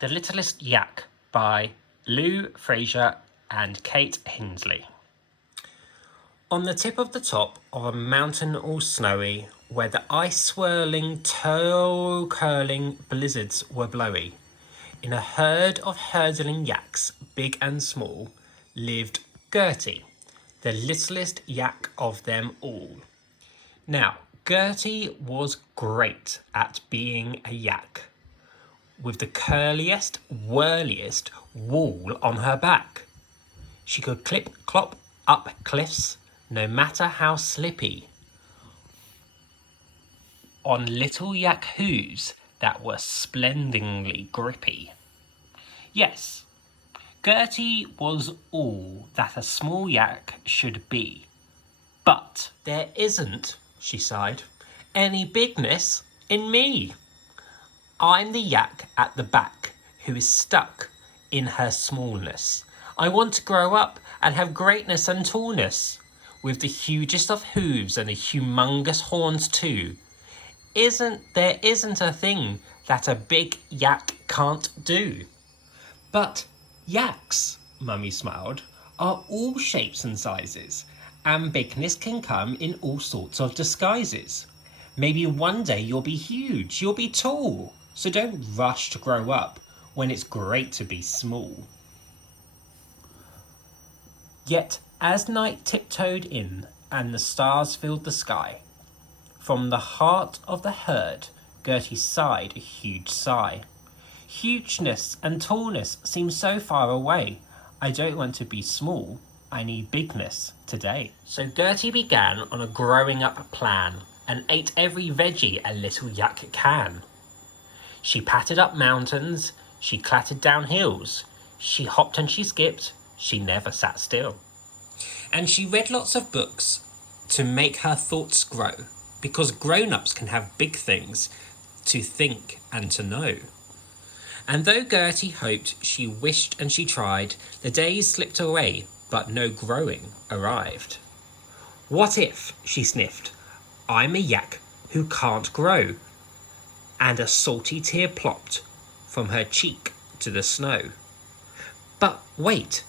The Littlest Yak by Lou Fraser and Kate Hinsley. On the tip of the top of a mountain all snowy, where the ice-swirling, toe-curling blizzards were blowy, in a herd of hurdling yaks, big and small, lived Gertie, the littlest yak of them all. Now, Gertie was great at being a yak, with the curliest, whirliest wool on her back. She could clip-clop up cliffs, no matter how slippy, on little yak hooves that were splendidly grippy. Yes, Gertie was all that a small yak should be. But there isn't, she sighed, any bigness in me. I'm the yak at the back who is stuck in her smallness. I want to grow up and have greatness and tallness, with the hugest of hooves and the humongous horns too. There isn't a thing that a big yak can't do. But yaks, Mummy smiled, are all shapes and sizes, and bigness can come in all sorts of disguises. Maybe one day you'll be huge, you'll be tall, so don't rush to grow up when it's great to be small. Yet as night tiptoed in and the stars filled the sky, from the heart of the herd Gertie sighed a huge sigh. Hugeness and tallness seem so far away. I don't want to be small, I need bigness today. So Gertie began on a growing up plan and ate every veggie a little yak can. She pattered up mountains, she clattered down hills, she hopped and she skipped, she never sat still. And she read lots of books to make her thoughts grow, because grown-ups can have big things to think and to know. And though Gertie hoped, she wished and she tried, the days slipped away, but no growing arrived. What if, she sniffed, I'm a yak who can't grow? And a salty tear plopped from her cheek to the snow. But wait,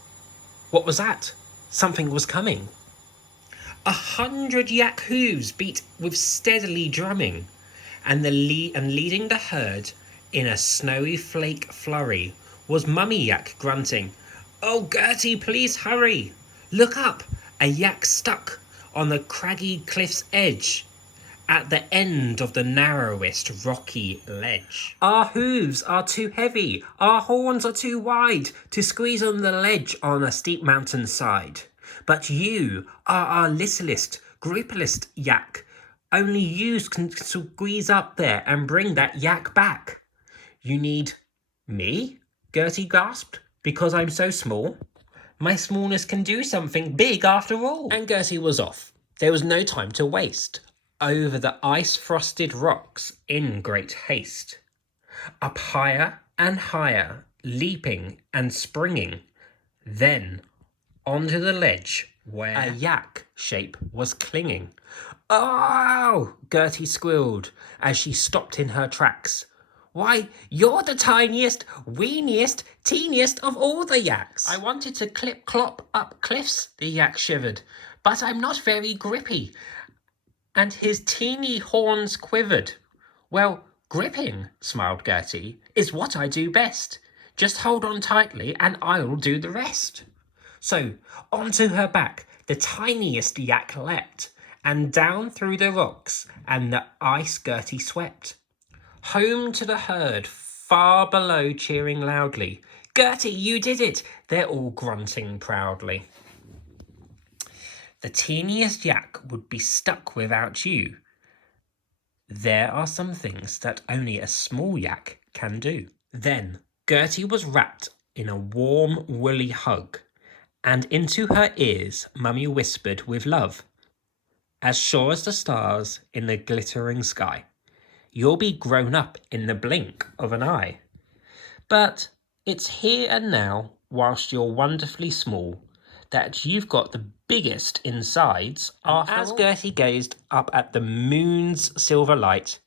what was that? Something was coming. 100 yak hooves beat with steadily drumming, and leading the herd in a snowy flake flurry was Mummy Yak grunting, "Oh, Gertie, please hurry! Look up! A yak stuck on the craggy cliff's edge, at the end of the narrowest rocky ledge. Our hooves are too heavy, our horns are too wide to squeeze on the ledge on a steep mountain side. But you are our littlest, gripplest yak. Only you can squeeze up there and bring that yak back." "You need me?" Gertie gasped. "Because I'm so small? My smallness can do something big after all." And Gertie was off. There was no time to waste. Over the ice-frosted rocks in great haste. Up higher and higher, leaping and springing. Then onto the ledge where a yak shape was clinging. "Oh!" Gertie squealed as she stopped in her tracks. "Why, you're the tiniest, weeniest, teeniest of all the yaks." "I wanted to clip-clop up cliffs," the yak shivered, "but I'm not very grippy." And his teeny horns quivered. "Well, gripping," smiled Gertie, "is what I do best. Just hold on tightly and I'll do the rest." So onto her back the tiniest yak leapt, and down through the rocks and the ice Gertie swept. Home to the herd far below, cheering loudly. "Gertie, you did it!" they're all grunting proudly. "The teeniest yak would be stuck without you. There are some things that only a small yak can do." Then Gertie was wrapped in a warm, woolly hug, and into her ears Mummy whispered with love, "As sure as the stars in the glittering sky, you'll be grown up in the blink of an eye. But it's here and now, whilst you're wonderfully small, that you've got the biggest insides after all." As Gertie gazed up at the moon's silver light,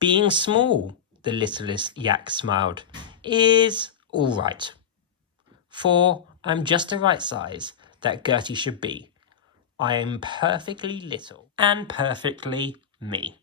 "Being small," the littlest yak smiled, is all right. For I'm just the right size that Gertie should be. I am perfectly little and perfectly me.